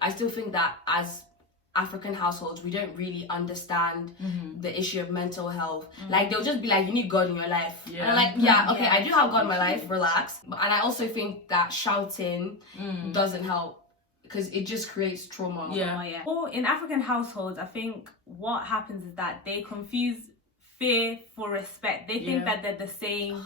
I still think that as African households, we don't really understand the issue of mental health. Like, they'll just be like, you need God in your life. Yeah. And I'm like, yeah, okay, I do have God in my life, relax. And I also think that shouting doesn't help, because it just creates trauma. Yeah. Or in African households, I think what happens is that they confuse fear for respect. They think that they're the same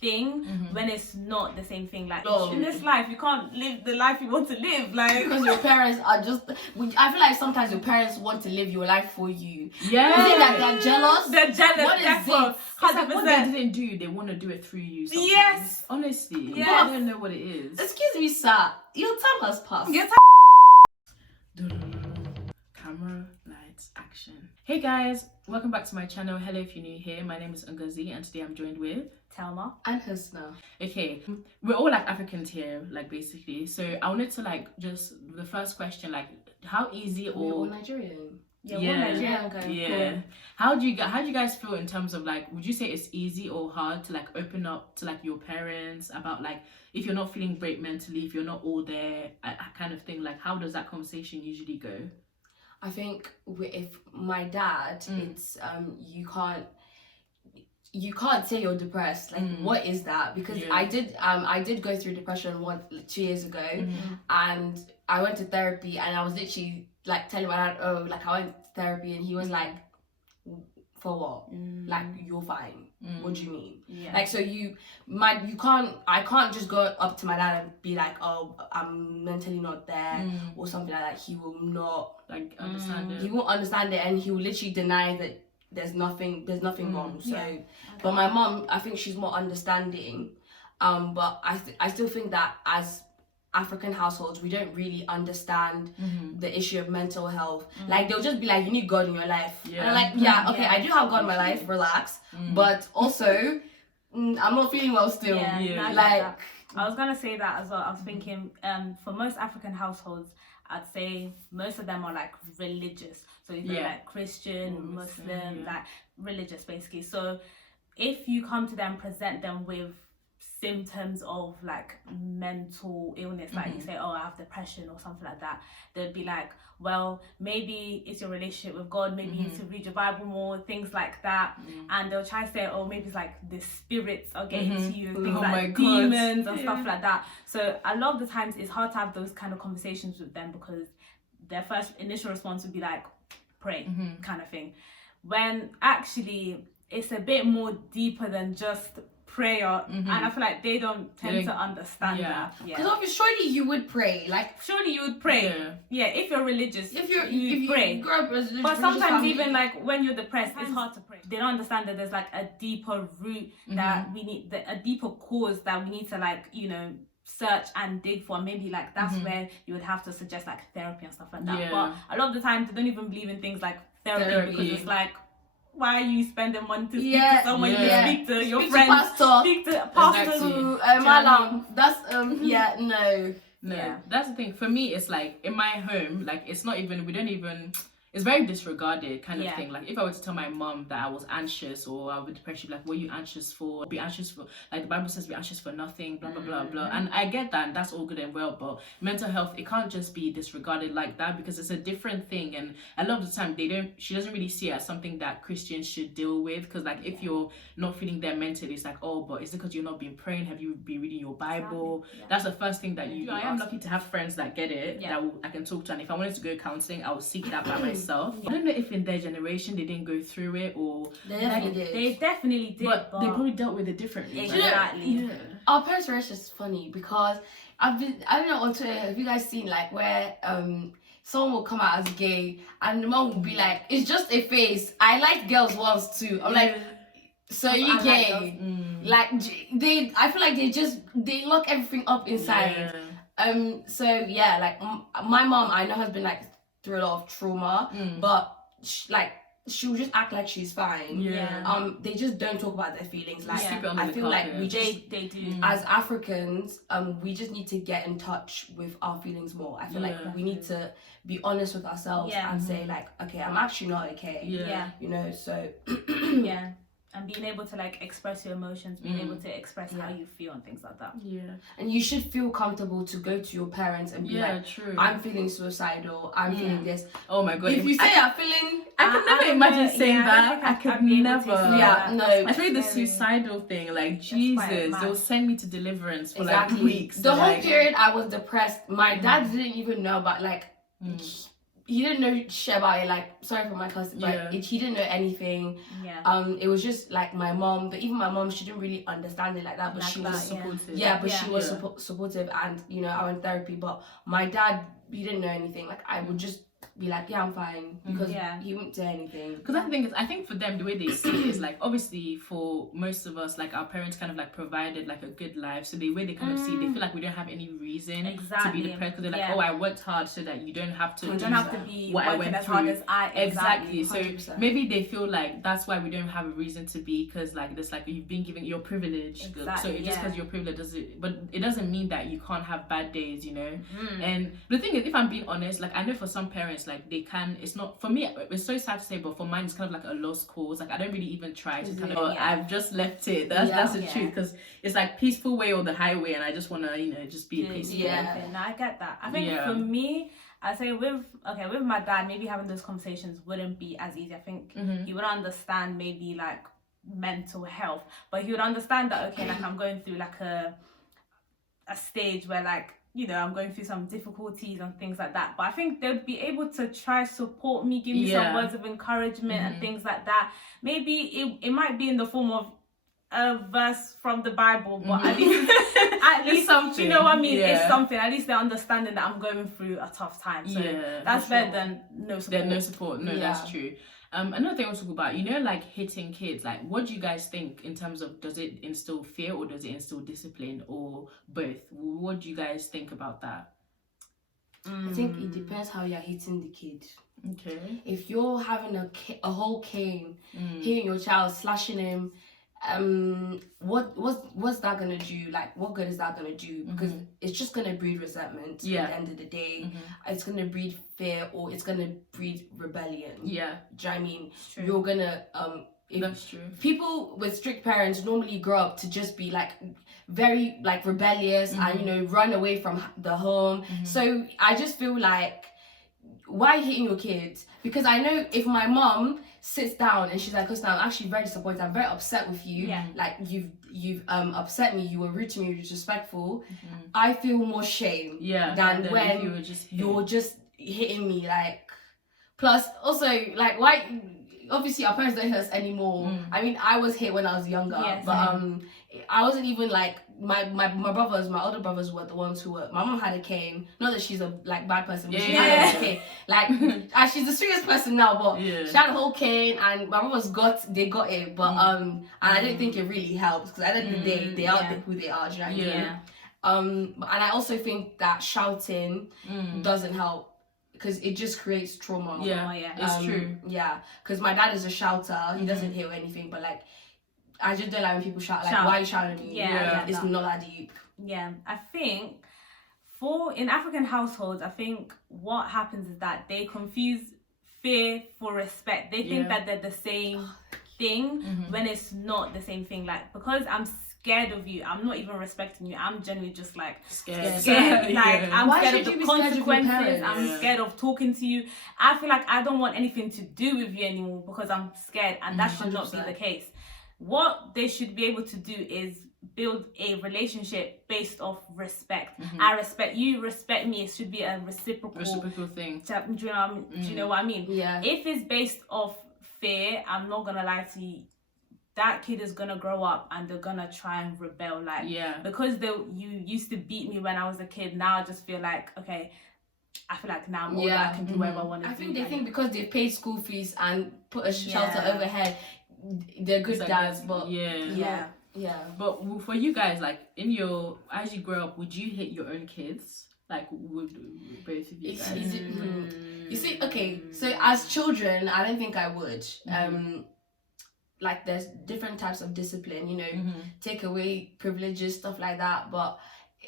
thing when it's not the same thing. Like, in this life, you can't live the life you want to live. Like, because your parents are just, I feel like sometimes your parents want to live your life for you. Yeah. You think that they're jealous? They're jealous. What is it? It's like what they didn't do, they want to do it through you sometimes. Yes. Honestly. Yes. I don't know what it is. Excuse me, sir. Your time has passed. Yes. Camera, lights, action. Hey guys, welcome back to my channel. Hello if you're new here. My name is Ngozi and today I'm joined with Telma and Husna. Okay, we're all like Africans here, like basically. So I wanted to like just the first question, like how easy We're all or Nigerian. Yeah. How do you guys feel in terms of like, would you say it's easy or hard to like open up to like your parents about like if you're not feeling great mentally, if you're not all there, kind of thing? Like, how does that conversation usually go? I think if my dad, it's you can't say you're depressed. Like, what is that? Because I did go through depression 2 years ago, and I went to therapy, and I was literally like telling my dad, oh, like I went to therapy, and he was like, for what? Like, you're fine. What do you mean? Like, so I can't just go up to my dad and be like, oh, I'm mentally not there or something like that. He will not like understand it. He won't understand it, and he will literally deny that there's nothing wrong. So but my mom, I think she's more understanding, but I still think that as African households, we don't really understand the issue of mental health. Like, they'll just be like, you need God in your life. And I'm like, yeah, okay, I do have God in my life, relax. But also, I'm not feeling well still. Like, I was gonna say that as well. I was thinking, for most African households, I'd say most of them are like religious. So either like Christian, Muslim, like religious basically. So if you come to them, present them with symptoms of like mental illness, like you say, oh, I have depression or something like that, they'd be like, well, maybe it's your relationship with God, maybe you need to read your Bible more, things like that. And they'll try to say, oh, maybe it's like the spirits are getting to you, things like demons and stuff like that. So a lot of the times it's hard to have those kind of conversations with them, because their first initial response would be like, pray, kind of thing, when actually it's a bit more deeper than just prayer. And I feel like they don't tend to understand that. Because obviously, surely you would pray. Like, surely you would pray. Yeah, if you're religious, if you pray. But sometimes even like when you're depressed, it's hard to pray. They don't understand that there's like a deeper root that we need, a deeper cause that we need to like, you know, search and dig for. Maybe like that's where you would have to suggest like therapy and stuff like that. But a lot of the time they don't even believe in things like therapy. Because it's like, why are you spending money to speak to someone? You speak to your friends, speak to pastors. That's no. That's the thing. For me, it's like in my home, like it's not even, we don't even, it's very disregarded kind of thing. Like if I were to tell my mom that I was anxious or I would depressed, she'd be like, what are you anxious for? Be anxious for, like the Bible says, be anxious for nothing, blah, blah, blah, blah. And I get that, and that's all good and well, but mental health, it can't just be disregarded like that, because it's a different thing. And a lot of the time she doesn't really see it as something that Christians should deal with. Because like if you're not feeling there mentally, it's like, oh, but is it because you're not been praying? Have you been reading your Bible? That's the first thing that you do. I am lucky to have friends that get it, that I can talk to, and if I wanted to go counseling, I would seek that by myself. I don't know if in their generation they didn't go through it, or they definitely did. They definitely did, but they probably dealt with it differently. Exactly. Our parents were just funny, because I don't know on Twitter, have you guys seen like where someone will come out as gay and the mom will be like, it's just a face, I liked girls once too. I'm like, so you gay? Like I feel like they lock everything up inside. So yeah, like my mom, I know, has been like through a lot of trauma, but she'll just act like she's fine. They just don't talk about their feelings. Like, I feel like they do. As Africans, we just need to get in touch with our feelings more. I feel like we need to be honest with ourselves and say like, okay, I'm actually not okay. You know, so and being able to like express your emotions, being able to express how you feel and things like that. Yeah. And you should feel comfortable to go to your parents and be like, true. I'm feeling suicidal, I'm feeling this. Oh my god. If you say I'm feeling, I could never imagine saying that. I could never. No. Especially the suicidal thing, like Jesus, they'll send me to deliverance for like weeks. The whole period I was depressed, my dad didn't even know about like, he didn't know shit about it. Like, sorry for my cousin, but he didn't know anything. It was just like my mom. But even my mom, she didn't really understand it like that. But she was supportive. She was supportive, and you know, I went therapy. But my dad, he didn't know anything. Like, I would just be like, yeah, I'm fine, because he wouldn't say anything. Because the thing is, I think for them, the way they see it is like, obviously for most of us, like our parents kind of like provided like a good life, so the way they kind of see it, they feel like we don't have any reason to be depressed, because they're like, oh, I worked hard so that you don't have to be what I went as through. hard as I exactly. So 100%. maybe they feel like that's why we don't have a reason to be, because like there's like you've been given your privilege, so just because you're privileged doesn't, but it doesn't mean that you can't have bad days, you know. And the thing is, if I'm being honest, like I know for some parents, like they can, it's not for me, it's so sad to say, but for mine it's kind of like a lost cause. Like I don't really even try to kind of I've just left it. That's the truth, because it's like peaceful way or the highway, and I just want to, you know, just be peaceful. No, I get that. I think for me, I say with my dad, maybe having those conversations wouldn't be as easy. I think he would understand maybe like mental health, but he would understand that, okay, like I'm going through like a stage where like, you know, I'm going through some difficulties and things like that. But I think they'd be able to try support me, give me some words of encouragement and things like that. Maybe it might be in the form of a verse from the Bible, but at least something. You know what I mean? It's something. At least they're understanding that I'm going through a tough time. So that's better than no support. No support. No, that's true. Another thing I want to talk about, you know, like hitting kids, like what do you guys think in terms of, does it instill fear or does it instill discipline, or both? What do you guys think about that? I think it depends how you're hitting the kid. Okay. If you're having a whole cane, hitting your child, slashing him, what's that gonna do? Like, what good is that gonna do? Because it's just gonna breed resentment at the end of the day. It's gonna breed fear, or it's gonna breed rebellion. Do you know what I mean? You're gonna that's true. People with strict parents normally grow up to just be like very like rebellious and, you know, run away from the home. So I just feel like, why hitting your kids? Because I know if my mom sits down and she's like, "Cause now I'm actually very disappointed. I'm very upset with you. Like you've upset me. You were rude to me, disrespectful." I feel more shame than when you're just hitting me. Like, plus also like, why? Obviously our parents don't hit us anymore. I mean, I was hit when I was younger, but I wasn't even like, my brothers, my older brothers were the ones who were, my mom had a cane, not that she's a like bad person, but she had a cane, like and she's a serious person now, but she had a whole cane, and my brothers got it, but and I don't think it really helps, because at the end of the day they are who they are, do you know what I mean? And I also think that shouting doesn't help, because it just creates trauma. It's true. Because my dad is a shouter. He doesn't hear anything, but like, I just don't like when people shout. Like, why are you shouting at me? It's not that deep. I think in African households, I think what happens is that they confuse fear for respect. They think that they're the same thing when it's not the same thing. Like, because I'm scared of you, I'm not even respecting you. I'm generally just like scared. Like, I'm scared of the consequences. I'm scared of talking to you. I feel like I don't want anything to do with you anymore because I'm scared, and that should not be the case. What they should be able to do is build a relationship based off respect. I respect you, respect me. It should be a reciprocal thing. Do you know what I mean? If it's based off fear, I'm not gonna lie to you, that kid is gonna grow up and they're gonna try and rebel. Like, because you used to beat me when I was a kid, now I just feel like, okay, I feel like now I'm older, I can do whatever I want to do. I think they think because they've paid school fees and put a shelter overhead, they're good dads, but But for you guys, like as you grow up, would you hit your own kids? Like, would both of you guys? You see, okay, so as children, I don't think I would. Like, there's different types of discipline, you know, take away privileges, stuff like that. But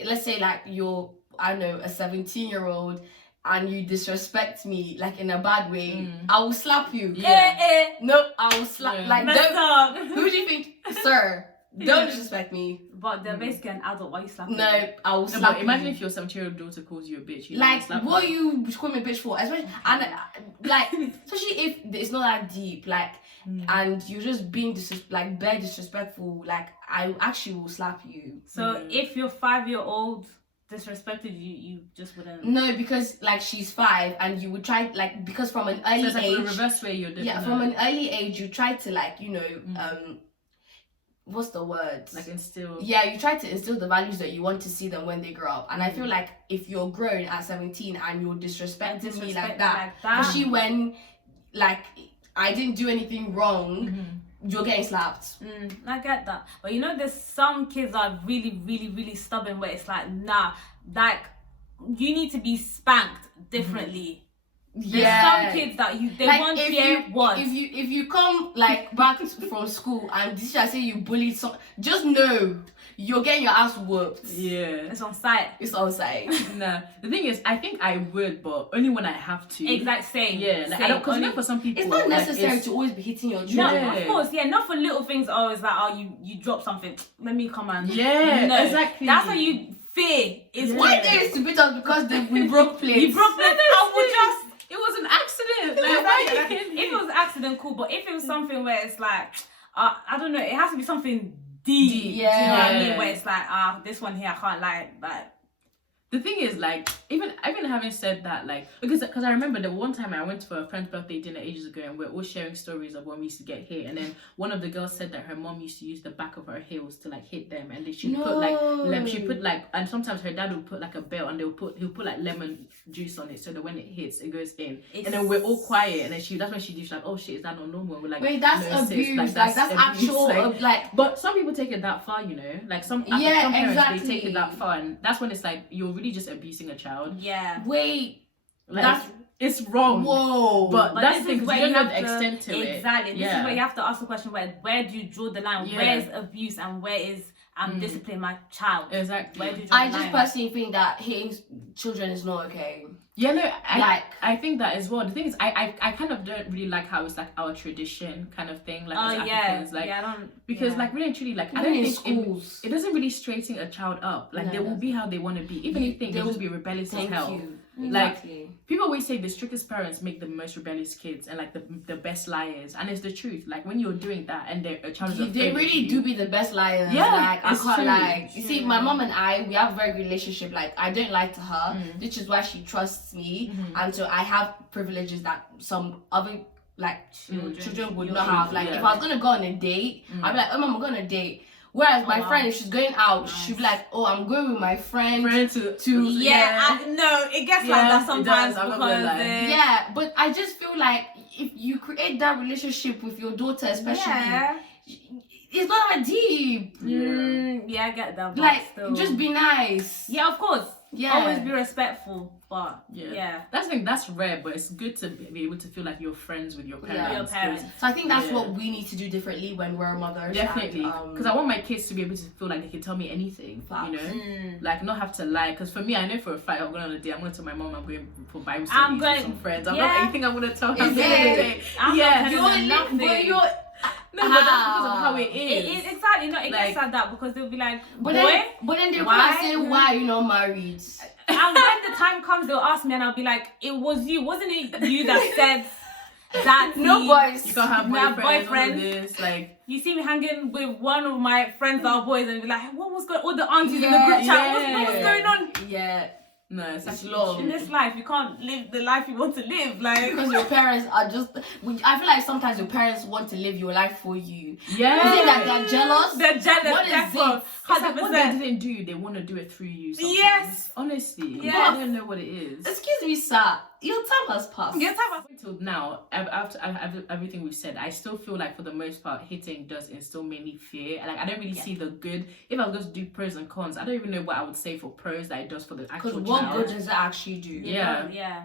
let's say like you're, I don't know, a 17-year-old, and you disrespect me like in a bad way, I will slap you. Yeah. No, I will slap. Yeah. Like, Messed up. who do you think, sir? Don't disrespect me. But they're basically an adult. Why you slapping? No, I will No, slap but imagine you. if your 17-year-old daughter calls you a bitch. You Like, slap what her. you call me a bitch for? Especially, and like, especially if it's not that deep, like, and you're just being bare disrespectful. Like, I actually will slap you. So if your 5-year-old disrespected you, you just wouldn't. No, because like she's 5, and you would try like because from an early So it's like age. a reverse way you're doing. Yeah, from an early age, you try to like what's the word? like instill. Yeah, you try to instill the values that you want to see them when they grow up. And I feel like if you're grown at 17 and you're disrespecting me like that, especially when like I didn't do anything wrong, you're getting slapped. I get that, but you know, there's some kids that are really, really, really stubborn. Where it's like, nah, like you need to be spanked differently. There's some kids that they like, want hear words. If you come like back from school and this I say you bullied some, just know you're getting your ass whooped. Yeah. It's on site. It's on site. Nah. The thing is, I think I would, but only when I have to. Exact same. Yeah. Like, same. I don't, because for some people, It's not like, necessary to always be hitting your No, children. of course, yeah, not for little things. Oh, it's like, oh, you drop something. Let me come and Yeah, exactly. That's how you fear. Is Why there is to beat us because we broke plates? you broke plates. I would just. It was an accident. Like, Like, if it was accident, cool. But if it was something where it's like, I don't know, it has to be something deep. Yeah. Do you know what I mean? Where it's like, this one here, I can't lie. Like, the thing is, like, even having said that, like, because I remember the one time I went for a friend's birthday dinner ages ago, and we're all sharing stories of when we used to get hit, and then one of the girls said that her mom used to use the back of her heels to like hit them, and she put like and sometimes her dad would put like a belt, and he'll put like lemon juice on it, so that when it hits, it goes in, and then we're all quiet, and then that's when she's like, oh shit, is that not normal? And we're like, wait, that's no, sis, abuse. like, That's abuse. actual like. But some people take it that far, you know, like some parents exactly. they take it that far, and that's when it's like you're really just abusing a child. yeah. Wait, Like, it's wrong. Whoa. But that's the this thing, is because where you don't you know have the to- extent to it. Exactly. This Yeah. is where you have to ask the question: where do you draw the line? Yeah. Where is abuse and where is discipline my child? Exactly. Where do you draw I the just line? personally think that hitting children is not okay. Yeah, no, Like- I think that as well. The thing is, I kind of don't really like how it's like our tradition kind of thing, like as Africans, like I don't because yeah. like really and truly, like I Even don't in think schools. it doesn't really straighten a child up. Like No, they it will be how they want to be. Even if they think they'll just be rebellious as Thank hell. you. Like, Exactly. People always say the strictest parents make the most rebellious kids and like the best liars, and it's the truth. Like when you're doing that and a child is They afraid of really you, do be the best liars. Yeah, like I it's can't true. like. You see, my mom and I, we have a very good relationship. Like I don't lie to her, which is why she trusts me, and so I have privileges that some other like children would not have. Like if I was gonna go on a date, I'd be like, oh, mom, I'm going on a date. Whereas my friend, if she's going out, she'd be like, oh, I'm going with my friend to Yeah, no, it gets like that sometimes does, I'm not because gonna lie. yeah, but I just feel like if you create that relationship with your daughter, especially, it's not that deep. yeah, I get that. But Like, still. just be nice. yeah, of course. Yeah. Always be respectful, but yeah. That's the thing, that's rare, but it's good to be able to feel like you're friends with your parents. Your parents. So I think that's what we need to do differently when we're mothers. Definitely, and, because I want my kids to be able to feel like they can tell me anything, Facts. you know, like not have to lie. Because for me, I know for a fact I'm going on a date. I'm going to tell my mom I'm going for Bible studies I'm going- with some friends. I'm yeah. not anything I'm going to tell her. Is at the end of the it? day. I'm Yeah. not You're telling only, them nothing. but you're. No, but that's because of how it It is. is exactly no. It Like- gets like that because they'll be like, But boy. then they'll come why? and say, why are you not married? And when the time comes, they'll ask me, and I'll be like, "It was you, wasn't it? You that said that? No boys. You can't have No boyfriends, all of boyfriends. this, like. You see me hanging with one of my friends that are boys, and be like, what was going? All the aunties in the group chat. What was going on Yeah. No, it's It's actually long. in this life? You can't live the life you want to live. Like Because your parents are just. I feel like sometimes your parents want to live your life for you. Yeah. Is it that they're jealous? they're jealous. What is therefore, it? It's like what they 100%. didn't do, they want to do it through you. Sometimes. Yes. Honestly. Yes. I don't know what it is. Excuse me, sir. Your time has passed. Yes, have a- Till now, after everything we've said, I still feel like for the most part, hitting does instill mainly fear. Like I don't really see the good. If I was going to do pros and cons, I don't even know what I would say for pros that it does for the Because actual what child. good does it actually do? Yeah. yeah.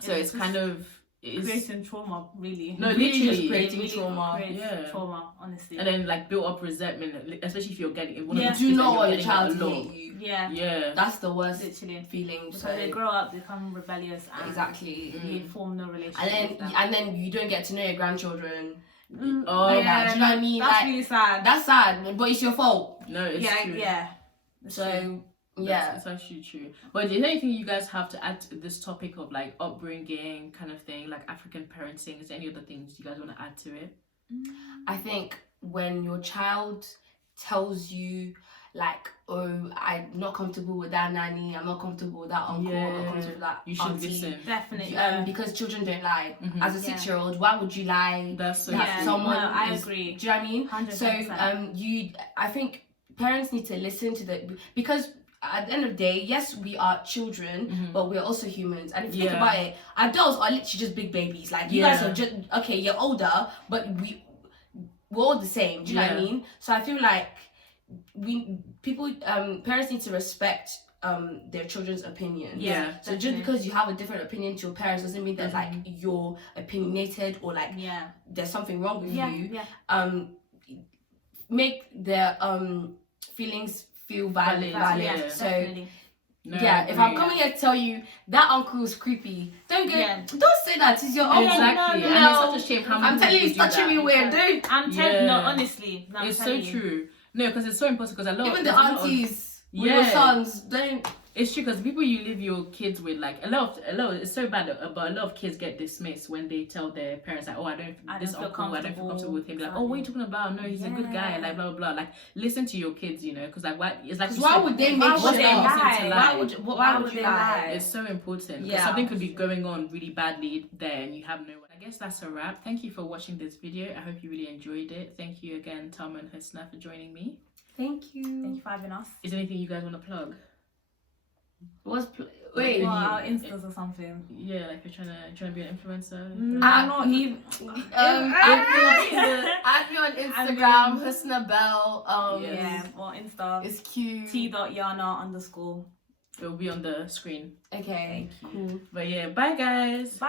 So it's kind of creating trauma, really. No, Really literally. just creating It really trauma. creates Yeah. trauma, honestly. And then like build up resentment, especially if you're getting one of Yeah. the Do you kids that not you're want your getting child to along. hate you? yeah, Yeah. That's the worst literally. feeling. So So they grow up, become rebellious, and exactly. you form no relationship And with them. then you don't get to know your grandchildren. Oh, like that. Do you know what I mean? That's Like, really sad. that's sad, but it's your fault. No, it's yeah, true. yeah. It's true. So yeah. It's actually true. But is there anything you guys have to add to this topic of like upbringing kind of thing, like African parenting? Is there any other things you guys want to add to it? I think when your child tells you like, oh, I'm not comfortable with that nanny, I'm not comfortable with that uncle, I'm not comfortable with that You should auntie. listen. Definitely. Because children don't lie. Mhm. As a 6-year-old, why would you lie? That's so that true. someone no, I is- agree. Do you know what I mean? 100%. So I think parents need to listen to because at the end of the day, yes, we are children, but we're also humans. And if you think about it, adults are literally just big babies. Like you guys are just okay, you're older, but we're all the same. Do you know what I mean? So I feel like parents need to respect their children's opinion. Yeah. So just because you have a different opinion to your parents doesn't mean that like you're opinionated or like there's something wrong with you. Make their feelings feel valid. Yeah. So Definitely. No, if I'm coming here to tell you that uncle is creepy, don't say that. It's your uncle. Exactly. no, And no. it's such a shame how many I'm telling you, people it's do touching that. me weird, dude. I'm telling no, Yeah. honestly. I'm It's so telling you. true. No, because it's so important. Because Even the aunties with your sons, don't. It's true because people you leave your kids with, like a lot of it's so bad, but a lot of kids get dismissed when they tell their parents like, oh, I don't feel comfortable with him. They're like, oh, what are you talking about? No, he's a good guy. Like blah blah blah. Like listen to your kids, you know, because like why? It's like Why would they make Why would they sure? lie? Why would you lie? It's so important. Yeah. Something could be going on really badly there and you have no. I guess that's a wrap. Thank you for watching this video. I hope you really enjoyed it. Thank you again, Tom and Husna, for joining me. Thank you. Thank you for having us. Is there anything you guys want to plug? Wait. Well, our Instas or something. Yeah, like you're trying to be an influencer. I'm not even. Add me on Instagram, Husna Bell. Yeah, or Insta. It's cute. t.yana_. It will be on the screen. Okay, cool. But yeah, bye guys. Bye.